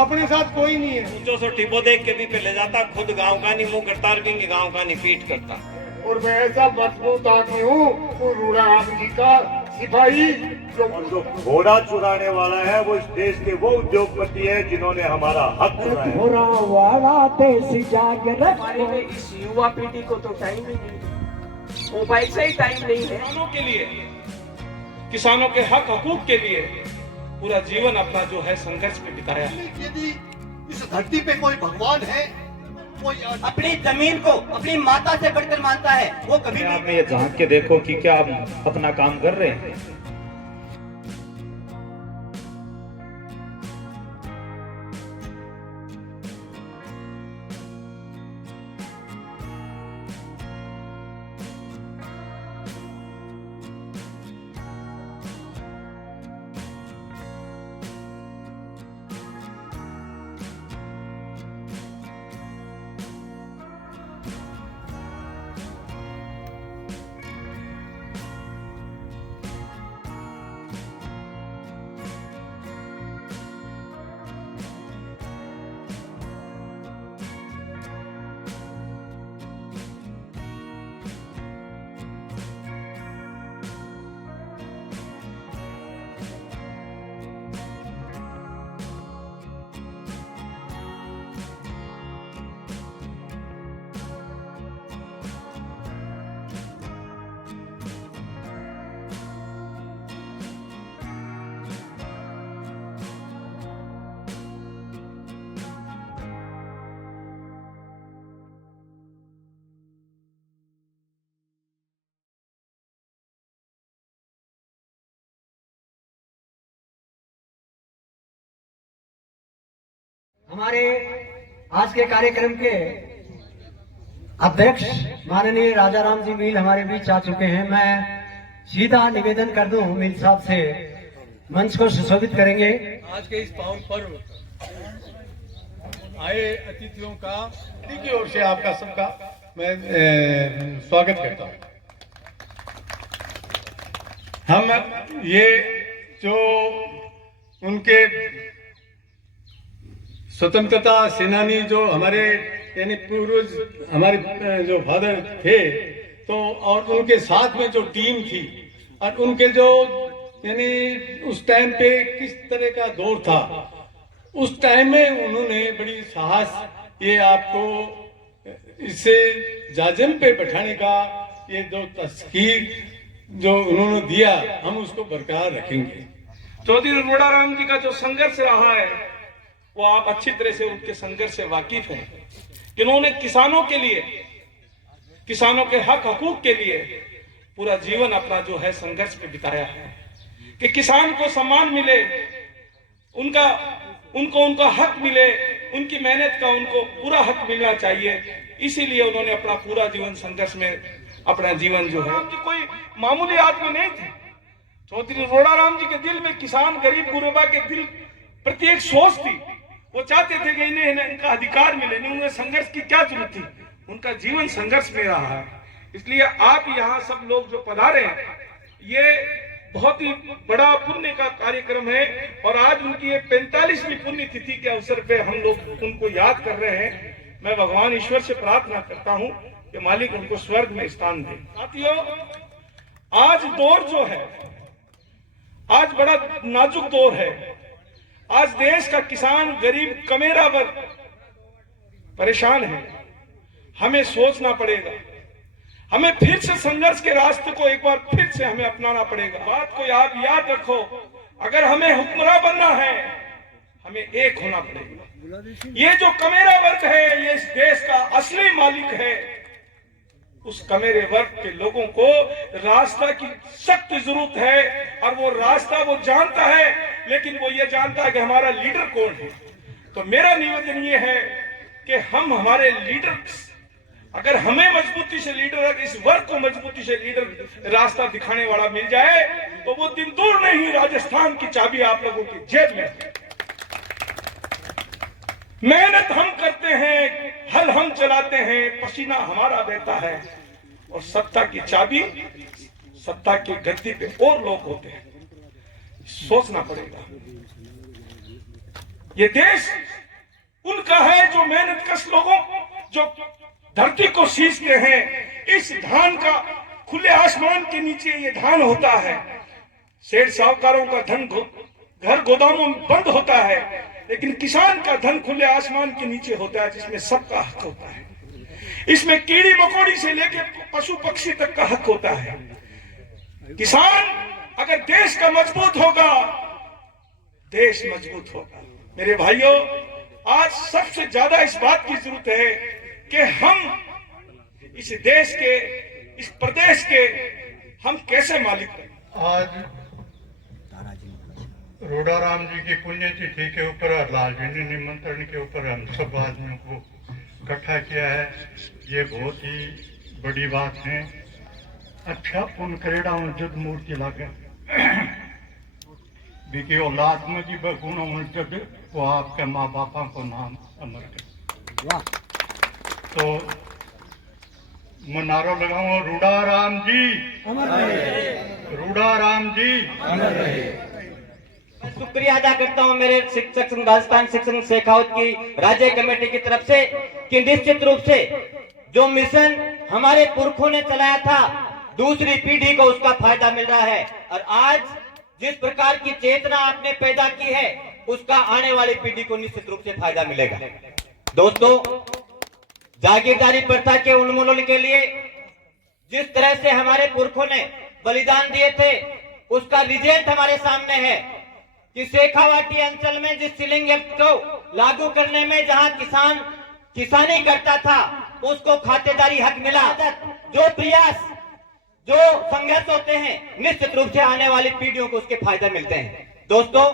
अपने साथ कोई नहीं है। ऊंचो सो टिब्बो देख के भी पहले जाता, खुद गांव का नहीं मुंह करता, और कहेंगे गांव का नहीं पीठ करता। और मैं ऐसा मजबूत आदमी हूँ, वो रूड़ा राम जी का सिपाही और जो घोड़ा चुराने वाला है वो इस देश के वो उद्योगपति है जिन्होंने हमारा हक चुराया। घोड़ा वाला देश जागरण। हमारे में इस युवा पीढ़ी को तो टाइम ही नहीं है, मोबाइल से ही टाइम नहीं है। किसानों के लिए, किसानों के हक हकूक के लिए पूरा जीवन अपना जो है संघर्ष में बिताया है। यदि इस धरती पे कोई भगवान है, कोई अपनी जमीन को अपनी माता से बढ़कर मानता है, वो कभी आप में ये झांक के देखो कि क्या आप अपना काम कर रहे हैं। हमारे आज के कार्यक्रम के अध्यक्ष माननीय राजा राम जी मील हमारे बीच आ चुके हैं। मैं सीधा निवेदन कर दूं मील साहब से, मंच को सुशोभित करेंगे। आज के इस पावन पर्व आए अतिथियों का की ओर से आपका सबका मैं स्वागत करता हूँ। हम ये जो उनके स्वतंत्रता सेनानी जो हमारे यानी पूर्वज हमारे जो फादर थे, तो और उनके साथ में जो टीम थी और उनके जो यानी उस टाइम पे किस तरह का दौर था, उस टाइम में उन्होंने बड़ी साहस ये आपको इससे जाजिम पे बैठाने का ये जो तस्कीर जो उन्होंने दिया, हम उसको बरकरार रखेंगे। चौधरी रोड़ा राम जी का जो संघर्ष रहा है वो आप अच्छी तरह से उनके संघर्ष से वाकिफ हैं कि उन्होंने किसानों के लिए, किसानों के हक हकूक के लिए पूरा जीवन अपना जो है संघर्ष में बिताया है कि किसान को सम्मान मिले, उनका हक मिले, उनकी मेहनत का उनको पूरा हक मिलना चाहिए। इसीलिए उन्होंने अपना पूरा जीवन संघर्ष में अपना जीवन जो है, कोई मामूली आदमी नहीं थे। चौधरी रोड़ा राम जी के दिल में किसान गरीब गुरबा के दिल प्रति एक सोच थी। वो चाहते थे कि इन्हें इनका अधिकार मिले, नहीं उन्हें संघर्ष की क्या जरूरत थी, उनका जीवन संघर्ष में रहा है। इसलिए आप यहाँ सब लोग जो पधारे हैं, ये बहुत ही बड़ा पुण्य का कार्यक्रम है और आज उनकी ये 45वीं पुण्य तिथि के अवसर पे हम लोग उनको याद कर रहे हैं। मैं भगवान ईश्वर से प्रार्थना करता हूँ कि मालिक उनको स्वर्ग में स्थान दे। साथियों, आज दौर जो है, आज बड़ा नाजुक दौर है। आज देश का किसान गरीब कमेरा वर्ग परेशान है। हमें सोचना पड़ेगा, हमें फिर से संघर्ष के रास्ते को एक बार फिर से हमें अपनाना पड़ेगा। बात को आप याद रखो, अगर हमें हुक्मरान बनना है, हमें एक होना पड़ेगा। ये जो कमेरा वर्ग है, ये इस देश का असली मालिक है। उस कमेरे वर्ग के लोगों को रास्ता की सख्त जरूरत है और वो रास्ता वो जानता है, लेकिन वो ये जानता है कि हमारा लीडर कौन है। तो मेरा निवेदन ये है कि हम हमारे लीडर, अगर हमें मजबूती से लीडर, इस वर्ग को मजबूती से लीडर रास्ता दिखाने वाला मिल जाए, तो वो दिन दूर नहीं, राजस्थान की चाबी आप लोगों की जेब में है। मेहनत हम करते हैं, हल हम चलाते हैं, पसीना हमारा बहता है और सत्ता की चाबी, सत्ता की गद्दी पे और लोग होते हैं। सोचना पड़ेगा। ये देश उनका है जो मेहनत कश लोगों जो धरती को सींचते हैं। इस धान का खुले आसमान के नीचे ये धान होता है। सेठ साहूकारों का धन घर गोदामों में बंद होता है, लेकिन किसान का धन खुले आसमान के नीचे होता है, जिसमें सबका हक होता है। इसमें कीड़ी मकोड़ी से लेकर पशु पक्षी तक का हक होता है। किसान अगर देश का मजबूत होगा, देश मजबूत होगा। मेरे भाइयों, आज सबसे ज्यादा इस बात की जरूरत है कि हम इस देश के, इस प्रदेश के हम कैसे मालिक बने। आज रोडाराम जी की पुण्यतिथि के ऊपर लालजनी निमंत्रण के ऊपर हम सब आदमियों को इकट्ठा किया है। ये बहुत ही बड़ी बात है। अच्छा पुन करेड़ा जुद मूर्ति लागे बिकी औलाद में जी बगुण जब वो आपके माँ बापा को नाम अमर कर। तो मैं नारा लगाऊंगा, रूडाराम जी अमर रहे, रूडाराम जी अमर रहे। मैं शुक्रिया अदा करता हूं मेरे शिक्षक संघ राजस्थान शिक्षक संघ शेखावत की राज्य कमेटी की तरफ से कि निश्चित रूप से जो मिशन हमारे पुरखों ने चलाया था, दूसरी पीढ़ी को उसका फायदा मिल रहा है। और आज जिस प्रकार की चेतना आपने पैदा की है, उसका आने वाली पीढ़ी को निश्चित रूप से फायदा मिलेगा। दोस्तों, जागीरदारी प्रथा के उन्मूलन के लिए जिस तरह से हमारे पुरखों ने बलिदान दिए थे, उसका रिजल्ट हमारे सामने है कि शेखावाटी अंचल में जिस सीलिंग एक्ट को लागू करने में जहां किसान किसानी करता था, उसको खातेदारी हक मिला। जो प्रयास, जो संघर्ष होते हैं, निश्चित रूप से आने वाली पीढ़ियों को उसके फायदे मिलते हैं। दोस्तों,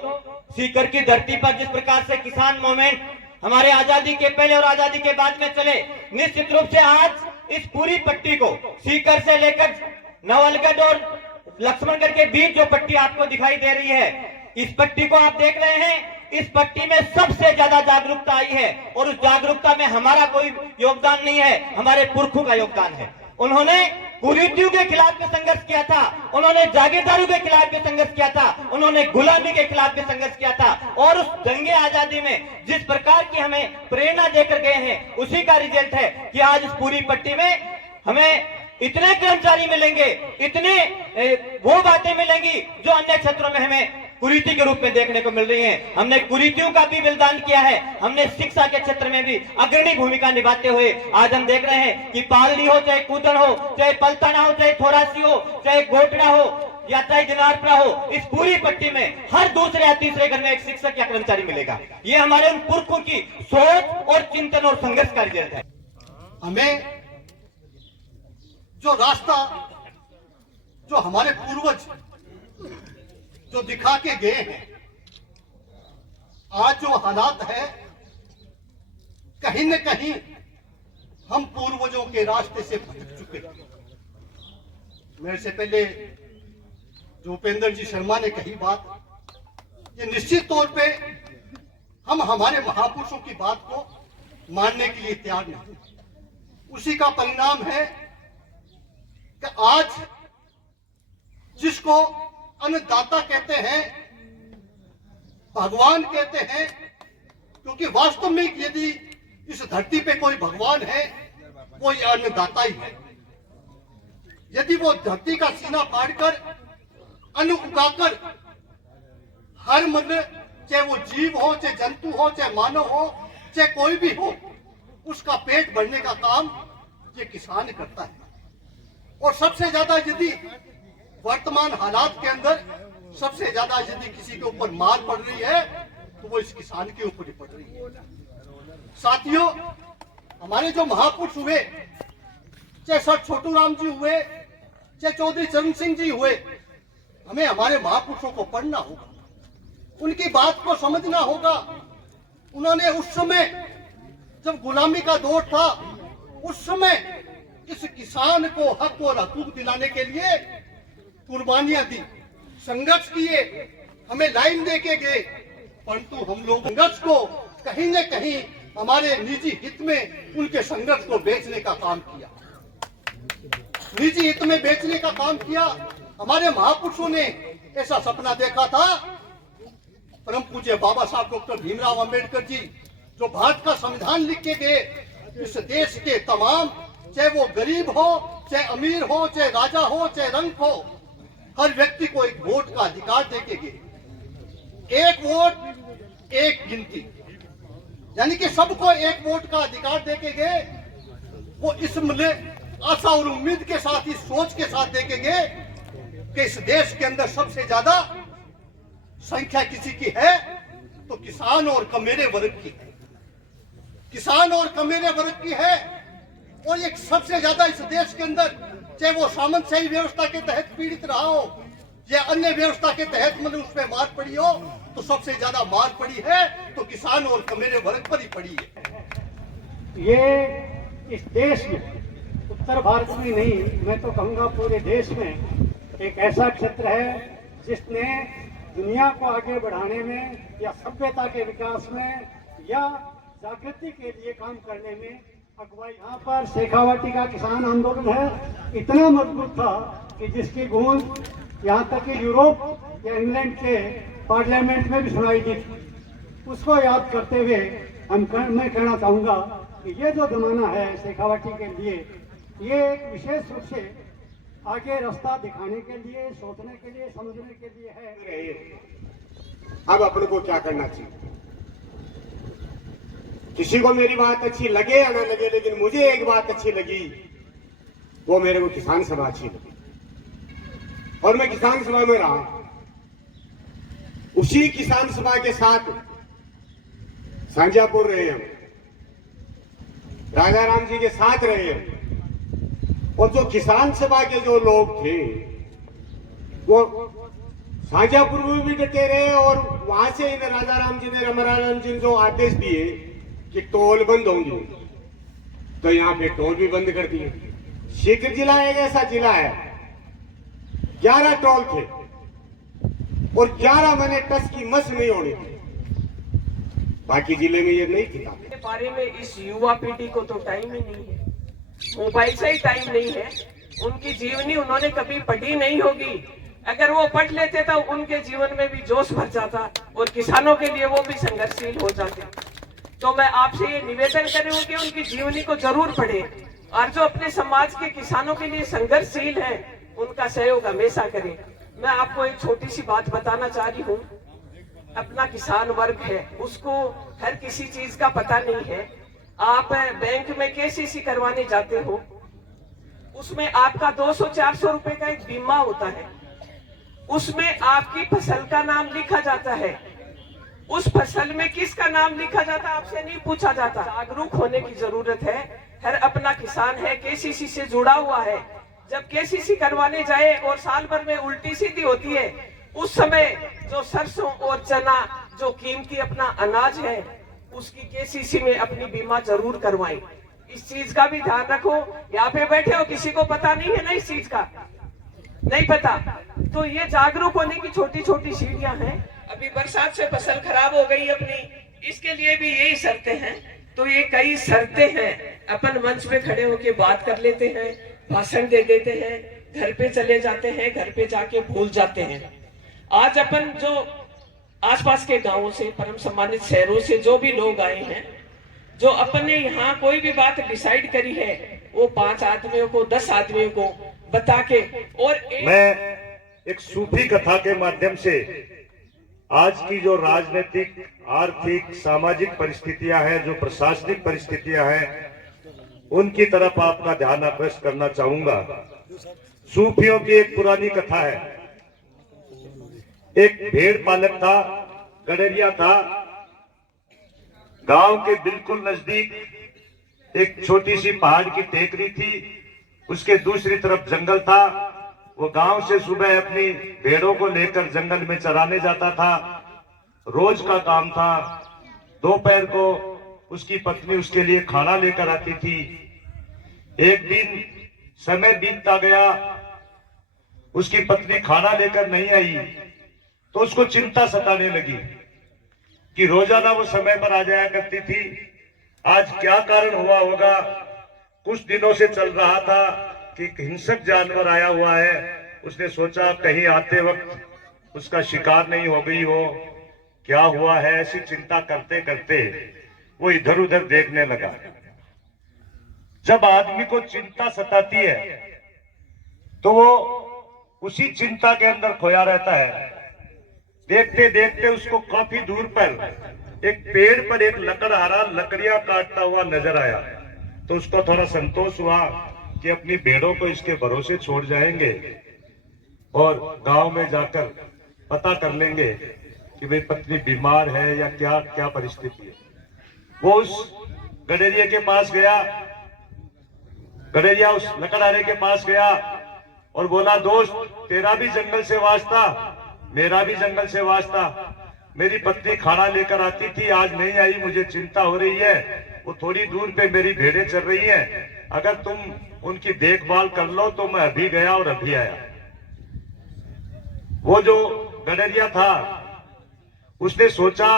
सीकर की धरती पर जिस प्रकार से किसान मूवमेंट हमारे आजादी के पहले और आजादी के बाद में चले, निश्चित रूप से आज इस पूरी पट्टी को सीकर से लेकर नवलगढ़ और लक्ष्मणगढ़ के बीच जो पट्टी आपको दिखाई दे रही है, इस पट्टी को आप देख रहे हैं। इस पट्टी में सबसे ज्यादा जागरूकता आई है, और उस जागरूकता में हमारा कोई योगदान नहीं है, हमारे पुरखों का योगदान है। उन्होंने कुरीतियों के खिलाफ भी संघर्ष किया था, उन्होंने जागीरदारों के खिलाफ भी संघर्ष किया था, उन्होंने गुलामी के खिलाफ भी संघर्ष किया था। और उस जंगे आजादी में जिस प्रकार की हमें प्रेरणा देकर गए हैं, उसी का रिजल्ट है कि आज इस पूरी पट्टी में हमें इतने कर्मचारी मिलेंगे, इतने वो बातें मिलेंगी जो अन्य क्षेत्रों में हमें कुरीति के रूप में देखने को मिल रही है। हमने कुरीतियों का भी बलिदान किया है, हमने शिक्षा के क्षेत्र में भी अग्रणी भूमिका निभाते हुए आज हम देख रहे हैं कि पालनी हो, चाहे कूदन हो, चाहे पलताना हो, चाहे थोरासी हो, चाहे गोटड़ा हो या चाहे दिनारपुरा हो, इस पूरी पट्टी में हर दूसरे या तीसरे घर में एक शिक्षक या कर्मचारी मिलेगा। ये हमारे उन पुरखों की सोच और चिंतन और संघर्ष का रिजल्ट है। हमें जो रास्ता, जो हमारे पूर्वज जो दिखा के गए हैं, आज जो हालात है, कहीं न कहीं हम पूर्वजों के रास्ते से भटक चुके हैं। मेरे से पहले जो उपेंद्र जी शर्मा ने कही बात, ये निश्चित तौर पे हम हमारे महापुरुषों की बात को मानने के लिए तैयार नहीं। उसी का परिणाम है कि आज जिसको अन्नदाता कहते हैं, भगवान कहते हैं, क्योंकि वास्तव में यदि इस धरती पे कोई भगवान है, वो ये अन्नदाता ही है। यदि वो धरती का सीना फाड़कर अन्न उगाकर हर मन, चाहे वो जीव हो, चाहे जंतु हो, चाहे मानव हो, चाहे कोई भी हो, उसका पेट भरने का काम ये किसान करता है। और सबसे ज्यादा यदि वर्तमान हालात के अंदर सबसे ज्यादा यदि किसी के ऊपर मार पड़ रही है, तो वो इस किसान के ऊपर ही पड़ रही है। साथियों, हमारे जो महापुरुष हुए, चाहे सर छोटू राम जी हुए, चाहे चौधरी चरण सिंह जी हुए, हमें हमारे महापुरुषों को पढ़ना होगा, उनकी बात को समझना होगा। उन्होंने उस समय जब गुलामी का दौर था, उस समय इस किसान को हक और हकूक दिलाने के लिए कुर्बानियां दी, संघर्ष किए, हमें लाइन दे के गए, परंतु हम लोग संघर्ष को कहीं न कहीं हमारे निजी हित में उनके संघर्ष को बेचने का काम किया, निजी हित में बेचने का काम किया। हमारे महापुरुषों ने ऐसा सपना देखा था। परम पूज्य बाबा साहब डॉक्टर भीमराव अंबेडकर जी जो भारत का संविधान लिख के गए, इस देश के तमाम, चाहे वो गरीब हो, चाहे अमीर हो, चाहे राजा हो, चाहे रंग हो, हर व्यक्ति को एक वोट का अधिकार देके गए। एक वोट एक गिनती, यानी कि सबको एक वोट का अधिकार देके गए। वो इस आशा और उम्मीद के साथ, इस सोच के साथ देके गए कि इस देश के अंदर सबसे ज्यादा संख्या किसी की है तो किसान और कमेरे वर्ग की है। किसान और कमेरे वर्ग की है। और ये सबसे ज्यादा इस देश के अंदर, चाहे वो सामंतशाही व्यवस्था के तहत पीड़ित रहा हो या अन्य व्यवस्था के तहत मतलब उस पर मार पड़ी हो, तो सबसे ज्यादा मार पड़ी है तो किसान और कमेरे वर्ग पर ही पड़ी है। ये इस देश में, उत्तर भारत में नहीं, मैं तो कहूँगा पूरे देश में एक ऐसा क्षेत्र है जिसने दुनिया को आगे बढ़ाने में या सभ्यता के विकास में या जागृति के लिए काम करने में अगुवाई। यहाँ पर शेखावाटी का किसान आंदोलन है, इतना मजबूत था कि जिसकी गूंज यहाँ तक कि यूरोप या इंग्लैंड के पार्लियामेंट में भी सुनाई दी थी। उसको याद करते हुए मैं कहना चाहूँगा कि ये जो जमाना है शेखावाटी के लिए, ये एक विशेष रूप से आगे रास्ता दिखाने के लिए, सोचने के लिए, समझने के लिए है। अब अपने को क्या करना चाहिए? किसी को मेरी बात अच्छी लगे या ना लगे, लेकिन मुझे एक बात अच्छी लगी, वो मेरे को किसान सभा अच्छी लगी और मैं किसान सभा में रहा। उसी किसान सभा के साथ सांजापुर रहे हम, राजा राम जी के साथ रहे हम, और जो किसान सभा के जो लोग थे वो सांजापुर में भी डटे रहे और वहां से इन राजा राम जी ने, राम जी ने जो आदेश दिए कि टोल बंद होंगे, तो यहाँ पे टोल भी बंद कर दिए। सीकर जिला एक ऐसा जिला है, 11 टोल थे और 11 महीने टस की मस नहीं होनी थी। बाकी जिले में ये नहीं थी। के बारे में इस युवा पीढ़ी को तो टाइम ही नहीं है, मोबाइल से ही टाइम नहीं है। उनकी जीवनी उन्होंने कभी पढ़ी नहीं होगी। अगर वो पढ़ लेते तो उनके जीवन में भी जोश भर जाता और किसानों के लिए वो भी संघर्षशील हो जाते। तो मैं आपसे ये निवेदन कर रही हूँ कि उनकी जीवनी को जरूर पढ़े और जो अपने समाज के किसानों के लिए संघर्षशील है उनका सहयोग हमेशा करें। मैं आपको एक छोटी सी बात बताना चाह रही हूँ। अपना किसान वर्ग है, उसको हर किसी चीज का पता नहीं है। आप बैंक में केसीसी करवाने जाते हो, उसमें आपका 200-400 रुपए का एक बीमा होता है। उसमें आपकी फसल का नाम लिखा जाता है। उस फसल में किसका नाम लिखा जाता है आपसे नहीं पूछा जाता। जागरूक होने की जरूरत है। हर अपना किसान है, केसीसी से जुड़ा हुआ है। जब केसीसी करवाने जाए और साल भर में उल्टी सीधी होती है, उस समय जो सरसों और चना जो कीमती अपना अनाज है उसकी केसीसी में अपनी बीमा जरूर करवाएं। इस चीज का भी ध्यान रखो। यहाँ पे बैठे हो, किसी को पता नहीं है ना इस चीज का, नहीं पता। तो ये जागरूक होने की छोटी छोटी सीढ़ियां हैं। अभी बरसात से फसल खराब हो गई अपनी, इसके लिए भी यही शर्तें हैं। तो ये कई शर्तें हैं। अपन मंच पे खड़े होके बात कर लेते हैं, भाषण दे देते हैं, घर पे चले जाते हैं, घर पे जाके भूल जाते हैं। आज अपन जो आसपास के गांवों से, परम सम्मानित शहरों से जो भी लोग आए हैं, जो अपन ने यहाँ कोई भी बात डिसाइड करी है, वो 5 आदमियों को, 10 आदमियों को बता के और मैं एक सूफी कथा के माध्यम से आज की जो राजनीतिक, आर्थिक, सामाजिक परिस्थितियां हैं, जो प्रशासनिक परिस्थितियां हैं, उनकी तरफ आपका ध्यान आकर्षित करना चाहूंगा। सूफियों की एक पुरानी कथा है। एक भेड़ पालक था, गडरिया था। गांव के बिल्कुल नजदीक एक छोटी सी पहाड़ की टेकरी थी, उसके दूसरी तरफ जंगल था। वो गांव से सुबह अपनी भेड़ों को लेकर जंगल में चराने जाता था, रोज का काम था। दोपहर को उसकी पत्नी उसके लिए खाना लेकर आती थी। एक दिन समय बीतता गया, उसकी पत्नी खाना लेकर नहीं आई, तो उसको चिंता सताने लगी कि रोजाना वो समय पर आ जाया करती थी, आज क्या कारण हुआ होगा। कुछ दिनों से चल रहा था कि हिंसक जानवर आया हुआ है। उसने सोचा कहीं आते वक्त उसका शिकार नहीं हो गई हो, क्या हुआ है। ऐसी चिंता करते करते वो इधर उधर देखने लगा। जब आदमी को चिंता सताती है तो वो उसी चिंता के अंदर खोया रहता है। देखते देखते उसको काफी दूर पर एक पेड़ पर एक लकड़हारा लकड़ियां काटता हुआ नजर आया। तो उसको थोड़ा संतोष हुआ कि अपनी भेड़ों को इसके भरोसे छोड़ जाएंगे और गांव में जाकर पता कर लेंगे कि भाई पत्नी बीमार है या क्या क्या परिस्थिति है। वो उस गडेरिया के पास गया, गडेरिया उस लकड़हारे के पास गया और बोला, दोस्त तेरा भी जंगल से वास्ता, मेरा भी जंगल से वास्ता। मेरी पत्नी खाना लेकर आती थी, आज नहीं आई, मुझे चिंता हो रही है। वो थोड़ी दूर पे मेरी भेड़ें चल रही हैं, अगर तुम उनकी देखभाल कर लो तो मैं अभी गया और अभी आया। वो जो गडरिया था उसने सोचा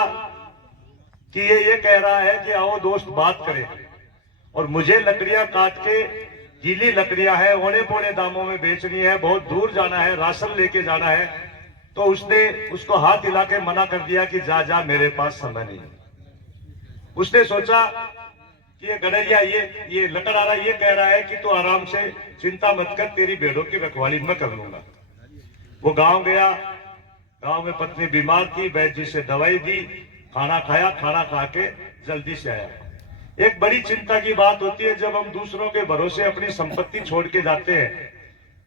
कि ये कह रहा है कि आओ दोस्त बात करें, और मुझे लकड़ियां काट के, गीली लकड़ियां है, औने पौने दामों में बेचनी है, बहुत दूर जाना है, राशन लेके जाना है। तो उसने उसको हाथ हिला के मना कर दिया कि जा जा, मेरे पास समय नहीं है। उसने सोचा कि ये गडरिया, ये लकड़हारा ये कह रहा है कि तू आराम से चिंता मत कर, तेरी भेड़ों की रखवाली मैं कर लूंगा। वो गांव गया, गांव में पत्नी बीमार थी, वैद्य जी से दवाई दी, खाना खाया, खाना खा के जल्दी से आया। एक बड़ी चिंता की बात होती है जब हम दूसरों के भरोसे अपनी संपत्ति छोड़ के जाते हैं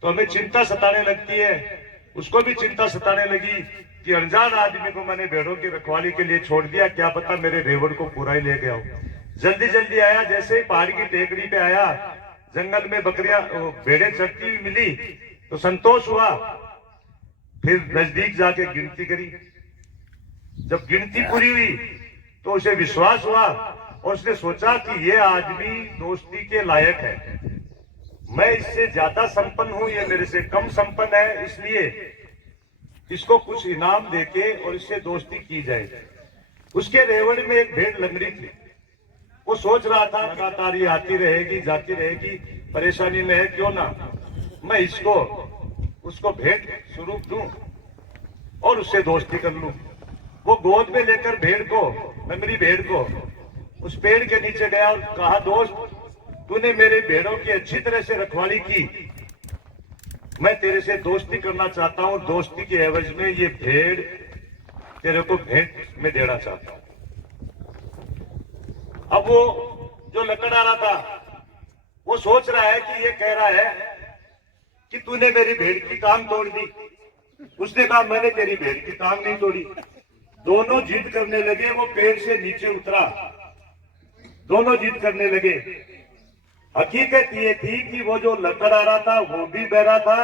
तो हमें चिंता सताने लगती है। उसको भी चिंता सताने लगी कि अनजान आदमी को मैंने भेड़ों की रखवाली के लिए छोड़ दिया, क्या पता मेरे रेवड़ को पूरा ही ले गया हो। जल्दी जल्दी आया, जैसे ही पहाड़ की टेकड़ी पे आया, जंगल में बकरियां भेड़ें चरती हुई मिली तो संतोष हुआ। फिर नजदीक जाके गिनती करी। जब गिनती पूरी हुई तो उसे विश्वास हुआ और उसने सोचा कि ये आदमी दोस्ती के लायक है। मैं इससे ज्यादा संपन्न हूं, ये मेरे से कम संपन्न है, इसलिए इसको कुछ इनाम देके और इससे दोस्ती की जाए। उसके रेवड़ में एक भेड़ लंगड़ी थी। वो सोच रहा था लगातार ये आती रहेगी जाती रहेगी, परेशानी में है, क्यों ना मैं इसको उसको भेंट स्वरूप दूं और उससे दोस्ती कर लूं। वो गोद में लेकर भेड़ को, लंगड़ी भेड़ को, उस पेड़ के नीचे गया और कहा, दोस्त तूने मेरे भेड़ों की अच्छी तरह से रखवाली की, मैं तेरे से दोस्ती करना चाहता हूं, दोस्ती के एवज में ये भेड़ तेरे को भेंट में देना चाहता हूं। अब वो जो लकड़हारा था वो सोच रहा है कि ये कह रहा है कि तूने मेरी भेड़ की टांग तोड़ दी। उसने कहा, मैंने तेरी भेड़ की टांग नहीं तोड़ी। दोनों जिद करने लगे। वो पेड़ से नीचे उतरा, दोनों जिद करने लगे। हकीकत ये थी कि वो जो लकड़हारा था वो भी बहरा था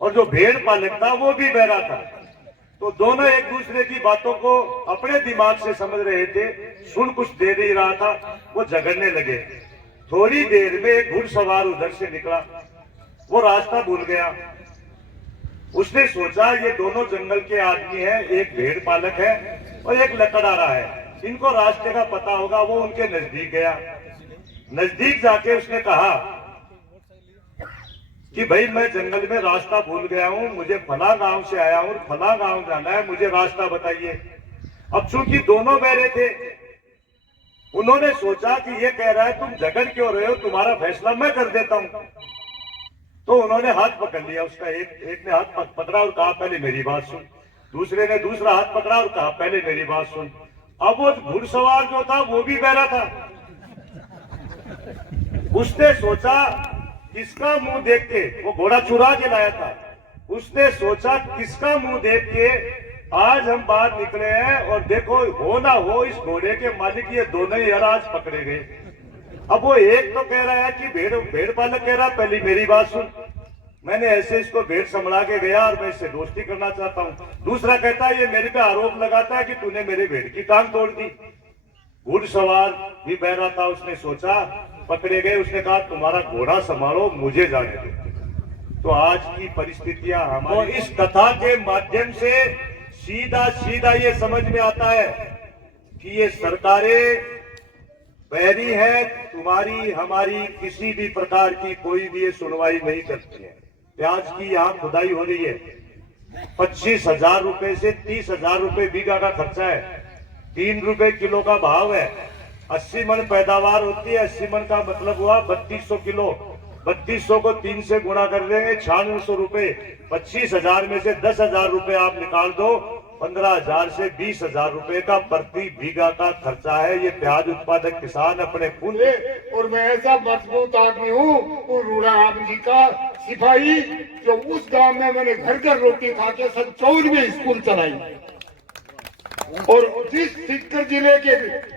और जो भेड़ पालक था वो भी बहरा था। तो दोनों एक दूसरे की बातों को अपने दिमाग से समझ रहे थे, सुन कुछ दे नहीं रहा था। वो झगड़ने लगे। थोड़ी देर में एक घुड़सवार उधर से निकला, वो रास्ता भूल गया। उसने सोचा ये दोनों जंगल के आदमी हैं, एक भेड़ पालक है और एक लकड़हारा है, इनको रास्ते का पता होगा। वो उनके नजदीक गया। नजदीक जाके उसने कहा कि भाई मैं जंगल में रास्ता भूल गया हूं, मुझे फला गांव से आया हूं, फला गांव जाना है, मुझे रास्ता बताइए। अब चूंकि दोनों बहरे थे, उन्होंने सोचा कि ये कह रहा है तुम झगड़ क्यों रहे हो, तुम्हारा फैसला मैं कर देता हूं। तो उन्होंने हाथ पकड़ लिया उसका। एक ने हाथ पकड़ा और कहा, पहले मेरी बात सुन। दूसरे ने दूसरा हाथ पकड़ा और कहा, पहले मेरी बात सुन। अब वो घुड़सवार जो था वो भी बहरा था। उसने सोचा किसका मुंह देख के, वो घोड़ा चुरा के लाया था, उसने सोचा किसका मुंह देख के आज हम बाहर निकले हैं और देखो हो ना हो इस घोड़े के मालिक ये दोनों ही आज पकड़े गए। अब वो एक तो कह रहा है कि भेड़ पालक कह रहा पहले मेरी बात सुन, मैंने ऐसे इसको भेड़ संभला के गया और मैं इससे दोस्ती करना चाहता हूँ। दूसरा कहता है ये मेरे पे आरोप लगाता है कि तूने मेरे भेड़ की टांग तोड़ दी। घुड़सवार भी बहरा था, उसने सोचा पकड़े गए। उसने कहा तुम्हारा घोड़ा संभालो, मुझे जाने दो। तो आज की परिस्थितियां हमारी, इस कथा के माध्यम से सीधा सीधा ये समझ में आता है कि ये सरकारें बहरी है, तुम्हारी हमारी किसी भी प्रकार की कोई भी ये सुनवाई नहीं करती है। प्याज की यहाँ खुदाई हो रही है, 25,000 रुपए से 30,000 रुपए बीघा का खर्चा है। 3 रुपए किलो का भाव है। 80 मन पैदावार होती है। 80 मन का मतलब हुआ 3200 किलो। 3200 को 3 से गुणा कर देंगे 9600 रुपए। 25,000 में से 10,000 रुपए आप निकाल दो। 15,000 से 20,000 रुपए का प्रति बीघा का खर्चा है। ये प्याज उत्पादक किसान अपने खून और मैं ऐसा मजबूत आदमी हूँ, वो रूड़ा राम जी का सिपाही, जो उस गांव में मैंने घर घर रोटी खा के 54 में स्कूल चलाई, और जिस सीकर जिले के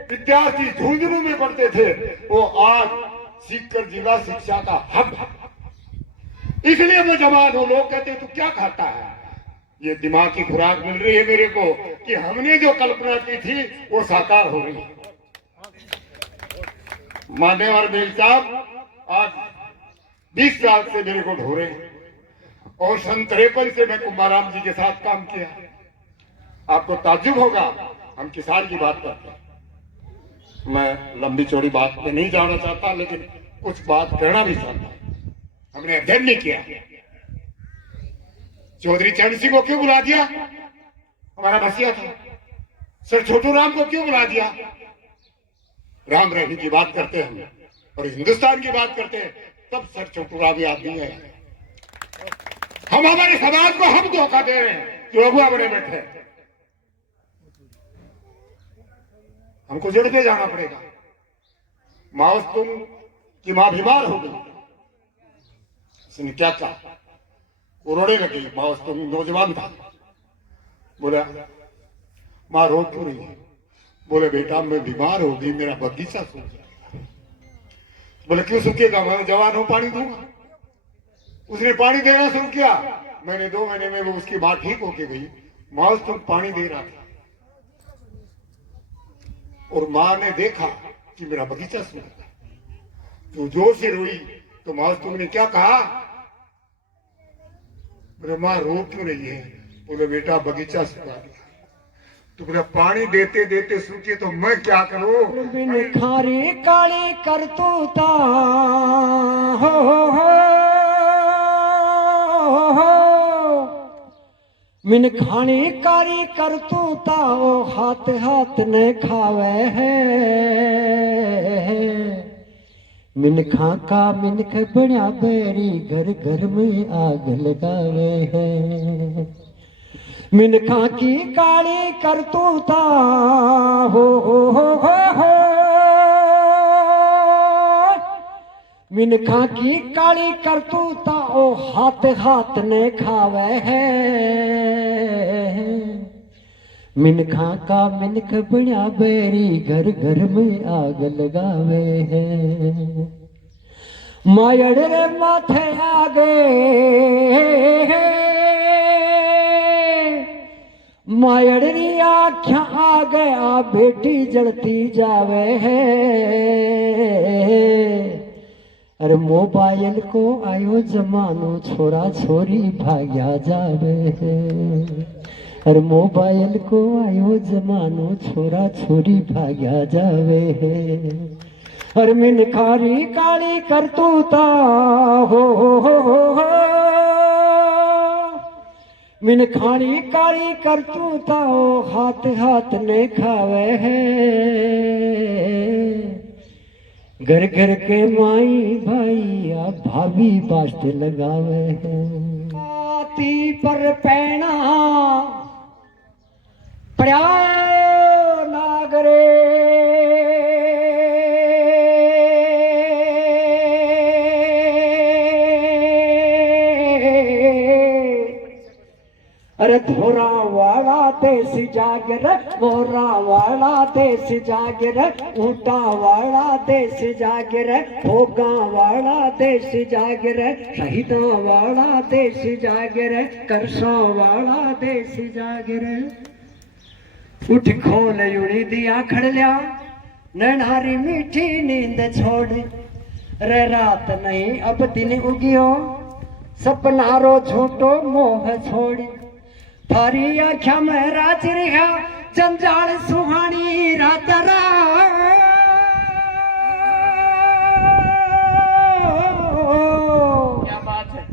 विद्यार्थी झुंझुनू में पढ़ते थे, वो आज सीकर जिला शिक्षा का हब है। इसलिए मैं जवान हूँ। लोग कहते तू क्या खाता है? ये दिमाग की खुराक मिल रही है मेरे को कि हमने जो कल्पना की थी वो साकार हो रही है। मान्यवर बेल साहब आज 20 साल से मेरे को ढो रहे हैं, और 53 से मैं कुमाराम जी के साथ काम किया। आपको ताज्जुब होगा, हम किसान की बात करते हैं। मैं लंबी चौड़ी बात में नहीं जाना चाहता, लेकिन कुछ बात कहना भी चाहता। हमने अध्ययन नहीं किया। चौधरी चरण सिंह को क्यों बुला दिया? हमारा बसिया था। सर छोटू राम को क्यों बुला दिया? राम रहीम की बात करते हैं और हिंदुस्तान की बात करते हैं, तब सर छोटू राम याद नहीं है। हम हमारे समाज को हम धोखा दे रहे हैं जो अगुआ बने बैठे हैं। हमको जड़ पे जाना पड़ेगा। माओस्तुंग की मां बीमार हो गई, उसने क्या कहा? वो रोने लगी। माओस्तुंग नौजवान था। बोला मां रो क्यों रही है? बोले बेटा मैं बीमार हो गई, मेरा बगीचा सूख जाएगा। बोले क्यों सूखेगा? मैं जवान हूं, पानी दूंगा। उसने पानी देना शुरू किया। मैंने 2 महीने में वो उसकी मां ठीक होके गई। माओस्तुंग पानी दे रहा था और मां ने देखा कि मेरा बगीचा सूख गया, तो जोर से रोई। तो माओस्तुंग ने क्या कहा? बोले मां रो क्यों रही है? बोले बेटा बगीचा सूखा गया। तो बोला पानी देते देते सूखे तो मैं क्या करूं? बिन खारी काली कर तूता हो मिन खानी कारी कर तूता, वो हाथ हाथ न खावे है। मिनखा का मिनख बड़ा बैरी, घर घर में आग लगावे है। मिनखा की काली करतूता हो मिनखा की काली करतूता, ओ हाथ हाथ ने खावे है। मिनखा का मिनख बड़ा बैरी, घर घर में आग लगावे है। मायड़ रे माथे आगे, मायड़ री आख्या आ गया, बेटी जलती जावे है। अरे मोबाइल को आयो जमानो, छोरा छोरी भाग्या जावे है। अरे मोबाइल को आयो जमानो, छोरा छोरी भाग्या जावे है। अरे मिनखारी काली करतूता हो मिनखारी काली करतूता, हो हाथ हाथ ने खावे है। घर घर के माई भाई भाभी बास्ट लगावे है। आती पर पैना पड़ा नागरे, अरे धोरा वाला देश जागर, मोरा वाला देश जागर, ऊंटा वाला देश जागर, भोगा वाला देश जागर, शहीदा वाला देश जागर, करसा वाला देश जागर। उठ खोल उड़ी दिया खड़लिया, नैनारी मीठी नींद छोड़। रे रात नहीं अब दिन उगियो, सपनारो झूठो मोह छोड़। थारी आख्या में राज रिहा, जंजाल सुहानी रात रा। क्या बात है?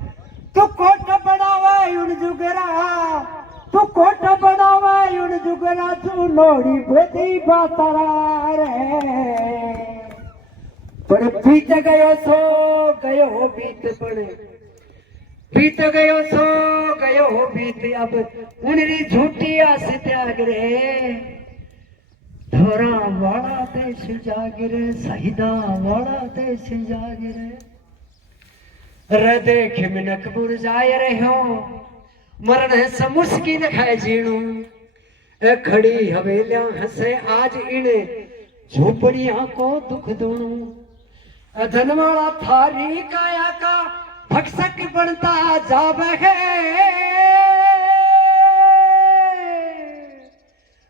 तू कोट बनावा उन जुगरा, तू कोट बनावा उन जुगरा, तू लोड़ी बेदी पर बीत गयो सो गयो बीत पड़े बीत गयो सो गयो बीत अब उनरी झूठी आस त्याग रे धोरा वाला देश जागरे शहीदा वाला देश जागरे रे देख मिनकपुर जाए रहे हो मरण से मुश्किल है जीणू ए खड़ी हवेलियां हंसे आज इने झोपड़ियां को दुख दूणू धनवाला थारी काया का भक्षक बनता जावे है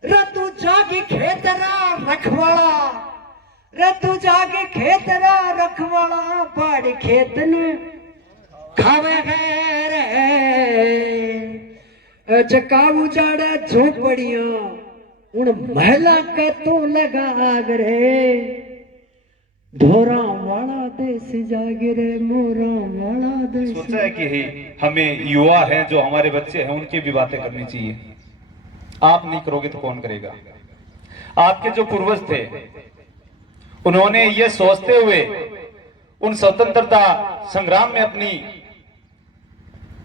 रे तू जागी खेतरा रखवाला रे तू जागी खेतरा रखवाला पहाड़ी खेत ने खावे है रे चकाऊ जाड़ा झोपड़ियां उन महिला के तो लगा आगरे ढोरा वाला देश जागरे मोरा वाला देश। सोचा है कि हमें युवा हैं जो हमारे बच्चे हैं उनकी भी बातें करनी चाहिए। आप नहीं करोगे तो कौन करेगा? आपके जो पूर्वज थे उन्होंने ये सोचते हुए उन स्वतंत्रता संग्राम में अपनी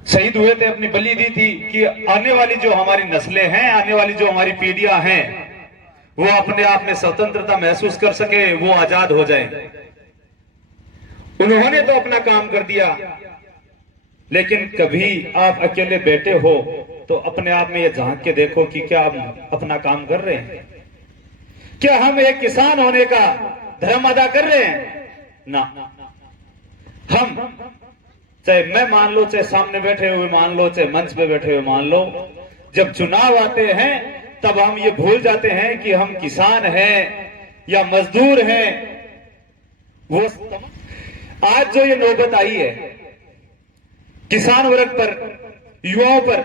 शहीद हुए थे, अपनी बलि दी थी कि आने वाली जो हमारी नस्लें हैं, आने वाली जो हमारी पीढ़ियां हैं वो अपने आप में स्वतंत्रता महसूस कर सके, वो आजाद हो जाए। उन्होंने तो अपना काम कर दिया, लेकिन कभी आप अकेले बैठे हो तो अपने आप में ये झांक के देखो कि क्या हम अपना काम कर रहे हैं? क्या हम एक किसान होने का धर्म अदा कर रहे हैं? ना, हम चाहे मैं मान लो, चाहे सामने बैठे हुए मान लो, चाहे मंच पे बैठे हुए मान लो, जब चुनाव आते हैं तब हम ये भूल जाते हैं कि हम किसान हैं या मजदूर हैं। वो आज जो ये नौबत आई है किसान वर्ग पर, युवाओं पर,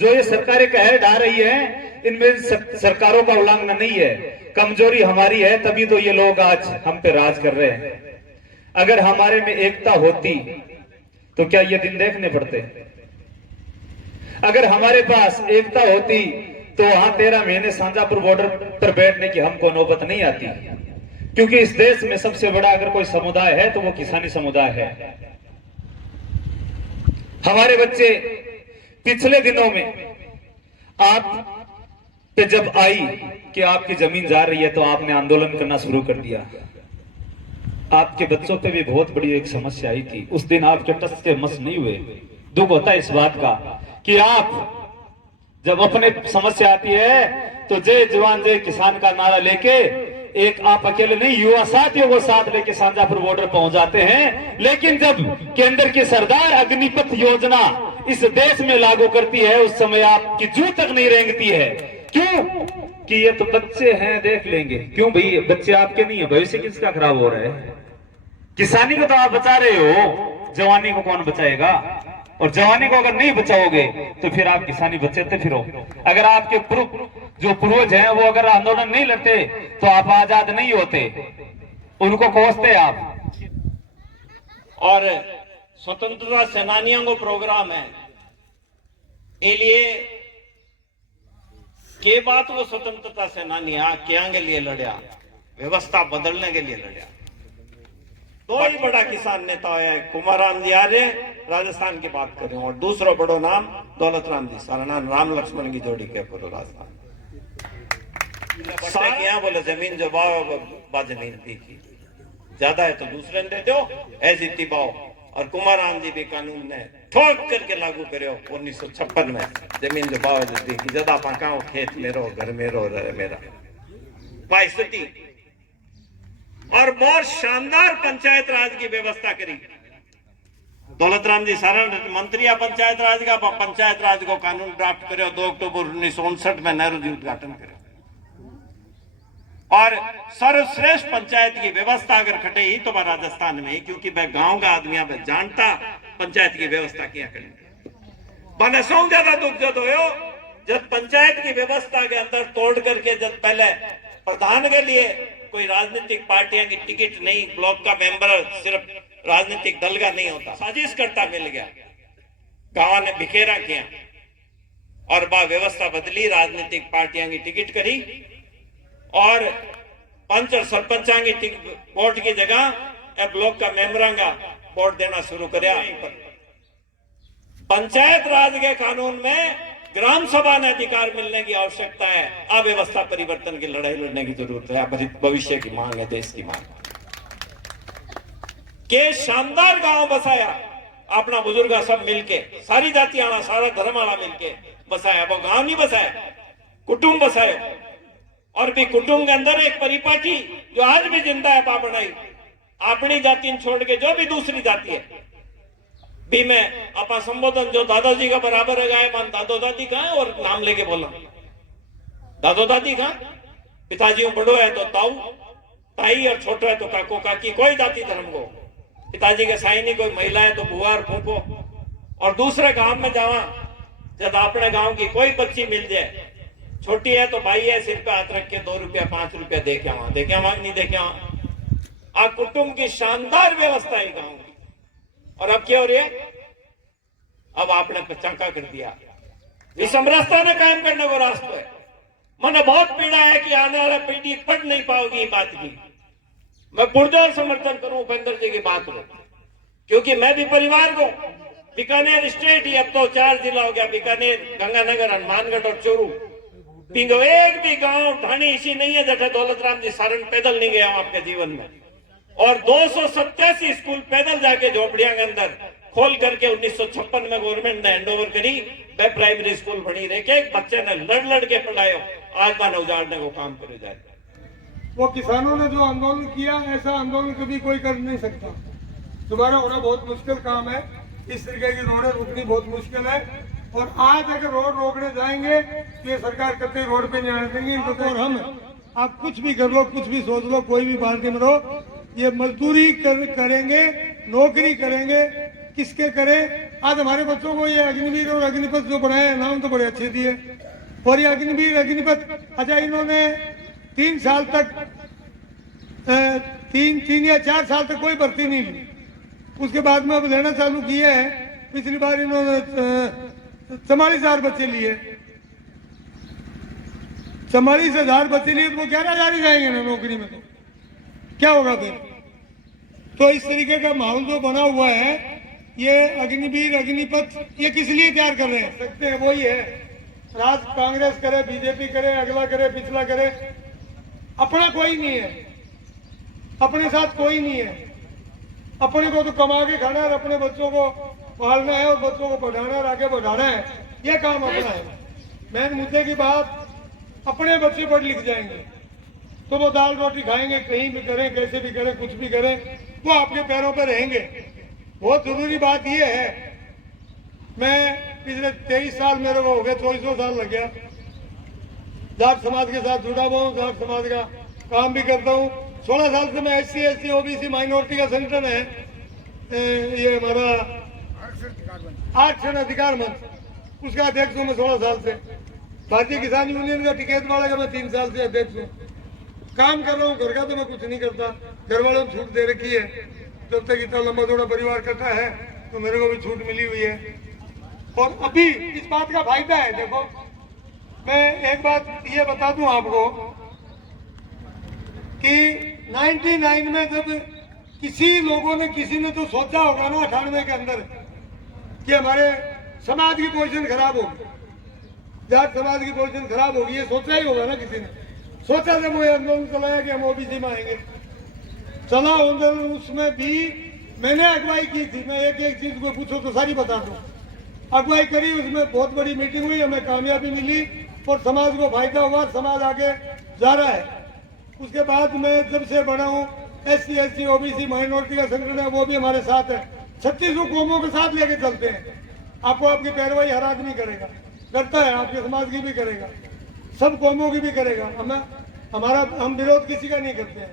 जो ये सरकारें कहर ढा रही है, इनमें सरकारों का उल्लंघन नहीं है, कमजोरी हमारी है, तभी तो ये लोग आज हम पे राज कर रहे हैं। अगर हमारे में एकता होती तो क्या ये दिन देखने पड़ते? अगर हमारे पास एकता होती तो वहां 13 महीने सांजापुर बॉर्डर पर बैठने की हमको नौबत नहीं आती, क्योंकि इस देश में सबसे बड़ा अगर कोई समुदाय है तो वो किसानी समुदाय है। हमारे बच्चे पिछले दिनों में आप पे जब आई कि आपकी जमीन जा रही है तो आपने आंदोलन करना शुरू कर दिया। आपके बच्चों पे भी बहुत बड़ी एक समस्या आई थी, उस दिन आपके टस के मस नहीं हुए। दुख होता है इस बात का कि आप जब अपने समस्या आती है तो जय जवान जय किसान का नारा लेके एक आप अकेले नहीं, युवा साथियों को साथ लेके सांजापुर बॉर्डर पहुंच जाते हैं। लेकिन जब केंद्र की सरकार अग्निपथ योजना इस देश में लागू करती है उस समय आपकी जू तक नहीं रेंगती है। क्यों? कि ये तो बच्चे हैं, देख लेंगे। क्यों भाई? बच्चे आपके नहीं है, भविष्य किसका खराब हो रहा है? किसानी को तो आप बचा रहे हो, जवानी को कौन बचाएगा? और जवानी को अगर नहीं बचाओगे तो फिर आप किसानी बचाते फिरो। अगर आपके जो पूर्वज हैं वो अगर आंदोलन नहीं लड़ते तो आप आजाद नहीं होते, उनको कोसते आप। और स्वतंत्रता सेनानियों को प्रोग्राम है ये लिए के बात वो स्वतंत्रता सेनानियां क्या के लिए लड़िया, व्यवस्था बदलने के लिए लड़िया। दो ही बड़ा किसान नेता है, कुमाराम जी आर्य राजस्थान की बात करें, और दूसरा बड़ो नाम दौलत राम जी सारनाथ, राम लक्ष्मण की जोड़ी के पूरा राजस्थान क्या बोले जमीन जो भाव बाज नहीं थी, ज्यादा है तो दूसरे ने दे दो, ऐसी तिबाओ। और कुमाराम जी भी कानून ने ठोक करके लागू करो 1956 में, जमीन जो भाव दी ज्यादा पकाओ, खेत मेरो, घर मेरो, मेरा स्थिति। और बहुत शानदार पंचायत राज की व्यवस्था करी दौलत राम जी सारण मंत्री या पंचायत राज का, पंचायत राज को कानून ड्राफ्ट करो 2 अक्टूबर 1959 में नेहरू जी उद्घाटन करो। और सर्वश्रेष्ठ पंचायत की व्यवस्था अगर खटे ही तो मैं राजस्थान में ही, क्योंकि मैं गांव का आदमी मैं जानता पंचायत की व्यवस्था क्या करेंगे। मैंने सौ ज्यादा दुख जब हो जब पंचायत की व्यवस्था के अंदर तोड़ करके, जब पहले प्रधान के लिए कोई राजनीतिक पार्टियां की टिकट नहीं, ब्लॉक का मेंबर सिर्फ राजनीतिक दल का नहीं होता, साजिश करता मिल गया, गांव ने बिखेरा किया और बा व्यवस्था बदली, राजनीतिक पार्टियां की टिकट करी और पंच और सरपंचा की वोट की जगह ए ब्लॉक का मेंबरां का वोट देना शुरू करया। पंचायत राज के कानून में ग्राम सभा ने अधिकार मिलने की आवश्यकता है। अव्यवस्था परिवर्तन की लड़ाई लड़ने की जरूरत है। भविष्य की मांग है, देश की मांग के शानदार गांव बसाया अपना बुजुर्ग सब मिलके, सारी जातियां वाला, सारा धर्म वाला मिलके बसाया। वो गांव नहीं बसाया, कुटुंब बसाए। और भी कुटुंब के अंदर एक परिपाटी जो आज भी जिंदा है, पापड़ाई अपनी जाति छोड़ के जो भी दूसरी जाति है भी मैं अपना संबोधन जो दादाजी का बराबर है गाय मान दादो दादी कहा है और नाम लेके बोला दादो दादी कहा, पिताजी बड़ो है तो ताऊ ताई और छोटो है तो काको काकी, कोई जाति धर्म को पिताजी के साई नहीं, कोई महिला है तो बुआ और फूफो। और दूसरे गांव में जावा जब अपने गांव की कोई बच्ची मिल जाए, छोटी है तो भाई है सिर पे हाथ रख के 2 रुपया 5 रुपया देखे आवा नहीं देखे आवा। कुटुंब की शानदार व्यवस्था है गांव की। और अब क्या हो रही है, अब आपने चंका कर दिया। इस समरसता ने कायम करने को रास्ता है। मैंने बहुत पीड़ा है कि आने वाला पीढ़ी पढ़ नहीं पाओगी बात की। मैं पुरजोर समर्थन करूं उपेंद्र जी की बात में, क्योंकि मैं भी परिवार को बीकानेर स्टेट ही अब तो 4 जिला हो गया, बीकानेर, गंगानगर, हनुमानगढ़ और चोरू। पिंगो एक भी गांव ढाणी इसी नहीं है जैसे दौलतराम जी सारण पैदल नहीं गया हूं आपके जीवन में। और 287 स्कूल पैदल जाके झोपड़िया के अंदर खोल करके 1956 में गवर्नमेंट ने हैंडओवर करी। वे प्राइमरी स्कूल बनी रहे के एक बच्चे ने लड़ लड़ के पढ़ायो, आज बार उजाड़ने को काम करे जाए। वो किसानों ने जो आंदोलन किया, ऐसा आंदोलन कभी कोई कर नहीं सकता। दोबारा होना बहुत मुश्किल काम है। इस तरीके की रोडें रुकनी बहुत मुश्किल है। और आज अगर रोड रोकने जाएंगे तो ये सरकार कतई रोड पे नहीं आने देंगे इनको। तो और हम, आप कुछ भी कर लो, कुछ भी सोच लो, कोई भी पार्टी में रहो, ये मजदूरी करेंगे, नौकरी करेंगे, किसके करें। आज हमारे बच्चों को ये अग्निवीर और अग्निपथ जो बनाए, नाम तो बड़े अच्छे दिए। और ये अग्निवीर अग्निपथ, अच्छा इन्होंने 3 साल तक 3 या 4 साल तक कोई भर्ती नहीं ली। उसके बाद में अब लेना चालू किया है। पिछली बार इन्होंने 44,000 बच्चे लिए, 44,000 बच्चे लिए, तो वो 11,000 ही जाएंगे ना नौकरी में, तो क्या होगा फिर। तो इस तरीके का माहौल जो बना हुआ है, ये अग्निवीर अग्निपथ ये किस लिए तैयार कर रहे हैं, सकते हैं वही है। राज कांग्रेस करे, बीजेपी करे, अगला करे, पिछला करे, अपना कोई नहीं है, अपने साथ कोई नहीं है। अपने को तो कमा के खाना है, अपने बच्चों को पालना है और बच्चों को पढ़ाना है, आगे बढ़ाना है, ये काम अपना है। मेन मुद्दे की बात, अपने बच्चे पढ़ लिख जाएंगे तो वो दाल रोटी खाएंगे, कहीं भी करें, कैसे भी करें, कुछ भी करें, वो आपके पैरों पर रहेंगे। बहुत जरूरी बात ये है, मैं पिछले 23 साल मेरे को हो गया, 24 साल लग गया, जाट समाज के साथ जुड़ा हुआ हूँ, जाट समाज का काम भी करता हूँ। 16 साल से मैं SC ST OBC माइनॉरिटी का संगठन है, ये हमारा आरक्षण अधिकार मंच, उसका अध्यक्ष हूँ मैं 16 साल से। भारतीय किसान यूनियन का टिकैत वाला का मैं 3 साल से अध्यक्ष हूँ। काम कर रहा हूँ, घर का तो मैं कुछ नहीं करता, घर वालों को छूट दे रखी है। जब तक इतना लंबा थोड़ा परिवार करता है तो मेरे को भी छूट मिली हुई है। और अभी इस बात का फायदा है, देखो मैं एक बात ये बता दूं आपको कि 99 में जब किसी ने तो सोचा होगा ना 98 के अंदर कि हमारे समाज की पोजीशन खराब होगी, जाट समाज की पोजीशन खराब होगी, ये सोचा ही होगा ना किसी ने। सोचा जब वो आंदोलन चलाया कि हम OBC में आएंगे, चला आंदोलन, उसमें भी मैंने अगुवाई की थी। मैं एक चीज को पूछो तो सारी बता दूं। अगुवाई करी, उसमें बहुत बड़ी मीटिंग हुई, हमें कामयाबी मिली और समाज को फायदा हुआ, समाज आगे जा रहा है। उसके बाद मैं जब से बना हूँ, SC ST OBC माइनॉरिटी का संगठन है, वो भी हमारे साथ है। 36 कौमों के साथ लेके चलते हैं। आपको आपकी पैरवाई हर आदमी करेगा, करता है, आपके समाज की भी करेगा, सब कौमों की भी करेगा। हम विरोध किसी का नहीं करते हैं।